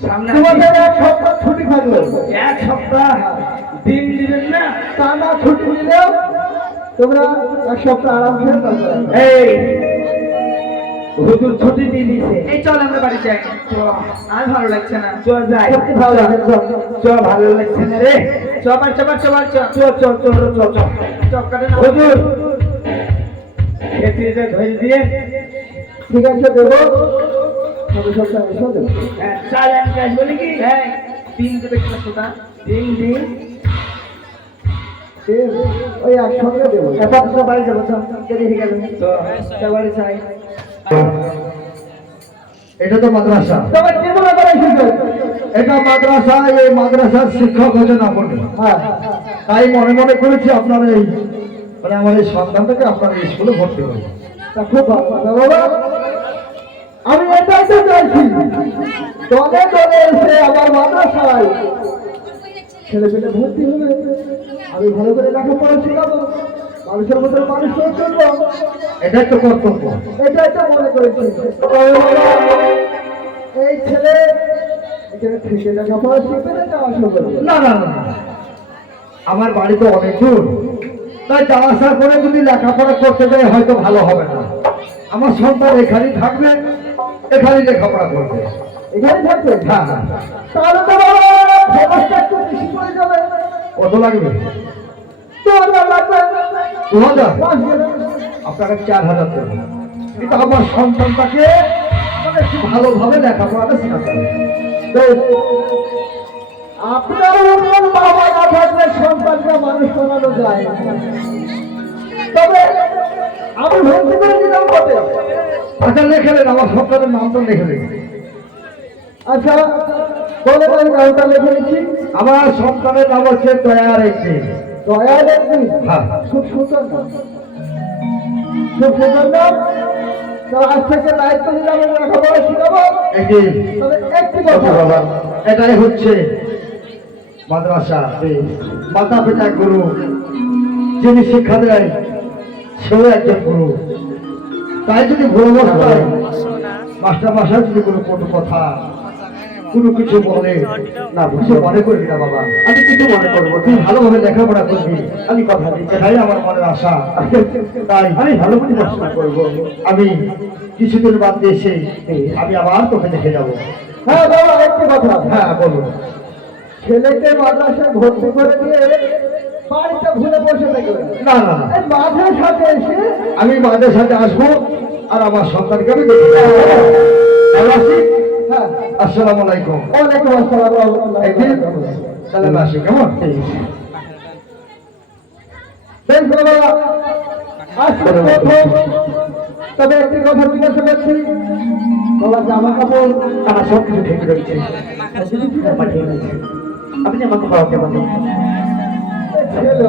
সামনে তোমাদের এক সপ্তাহ ছুটি থাকল। এক সপ্তাহ দিন দিবেন না তা না ছুটি নিলেও তোমরা এক সপ্তাহ আরাম করে এই হুজুর ছুটি দিয়ে দিছে এই চল আমরা বাড়ি যাই। আর ভালো লাগছে না। চ যাই। সত্যি ভালো লাগে চল। ভালো লাগছে না রে। চপার চপার চপার চ চ চ চ চ চ চপকাটে না। হুজুর খেতে ধরে দিয়ে। ঠিক আছে দেবো। হ্যাঁ, হ্যাঁ। তিন দেবে দিন ওই একসঙ্গে দেবো। এবার তো বাড়ি যাব চল দেরি গেল তো। বাড়ি যাই এটা তো মাদ্রাসা। এটা মাদ্রাসা এই মাদ্রাসার শিক্ষক হচ্ছেন আপনি হ্যাঁ। তাই মনে মনে করেছি আপনার এই মানে আমার এই সন্তানটাকে আপনার স্কুলে ভর্তি করব। খুব ভালো। কথা বাবা আমি এটাই তো চাইছি দলে দলে এসে আমার মাদ্রাসায়। ছেলে পেলে ভর্তি হবে। আমি ভালো করে লেখাপড়া শেখাবো। মানুষের মধ্যে মানুষ চলবো এটাই তো কর্তব্য। এটাই তো মনে করেছি এই ছেলে এখানে থেকে লেখাপড়া শিখবে না যাওয়া আসা করবে না? না না। আমার বাড়ি তো অনেক দূর। তাই যাওয়া আসা করে যদি লেখাপড়া করতে যায় হয়তো ভালো হবে না। আমার সন্তান এখানেই থাকবে। এখানেই লেখাপড়া করবে এখানে থাকবে? হ্যাঁ হ্যাঁ তাহলে তো বাবা একটু বেশি পড়ে যাবে কত লাগবে? দু। আপনাকে চার হাজার দেবো। কিন্তু আমার সন্তানটাকে মানে একটু ভালোভাবে লেখাপড়াটা শেখাতে হবে। আপনার উপর বাবা না থাকলে সন্তানকে মানুষ বানানো যায় তবে আমি বটে আচ্ছা লিখে নেন আমার সন্তানের নামটা লিখে নেন আচ্ছা বলে আমি নামটা লিখে নিচ্ছি আমার সন্তানের নাম হচ্ছে দয়ার একটি। দয়া দেখবি হ্যাঁ। খুব সুন্দর নাম। খুব সুন্দর নাম। আজ থেকে দায়িত্ব নিলাম আমি লেখাপড়া শিখাবো। একটি তবে একটি কথা। কথা বাবা এটাই হচ্ছে মাদ্রাসা। মাতা পিতা গুরু যিনি শিক্ষা দেয় সেও একজন গুরু। তাই যদি ভুল অবস্থায় মাস্টার মাস্টার যদি কোনো কোনো কথা কোনো কিছু বলে না কিছু মনে করবি না বাবা। আমি কিছু মনে করব তুই ভালোভাবে লেখাপড়া করবি। আমি কথা দিচ্ছি। এটাই আমার মনের আশা। তাই আমি ভালো করে পড়াশোনা করব। আমি কিছুদিন বাদ দিয়ে এসে আমি আবার তোকে দেখে যাব। হ্যাঁ বাবা একটি কথা। হ্যাঁ বলুন ছেলেকে মাদ্রাসায় ভর্তি করে দিয়ে বাড়িতে ভুলে বসে থাকবে না না না। সাথে এসে আমি মাঝে সাথে আসব আর আমার সন্তানকে আমি দেখে। হ্যাঁ। আসসালামু আলাইকুম। ওয়ালাইকুম আসসালাম একদিন তাহলে আসি কেমন? বাবা তবে একটি কথা জিজ্ঞাসা করছি। বাবা জামা কাপড় আমার সব কিছু ঠিক রয়েছে। আপনি আমাকে খাওয়াতে পারেন ছেলে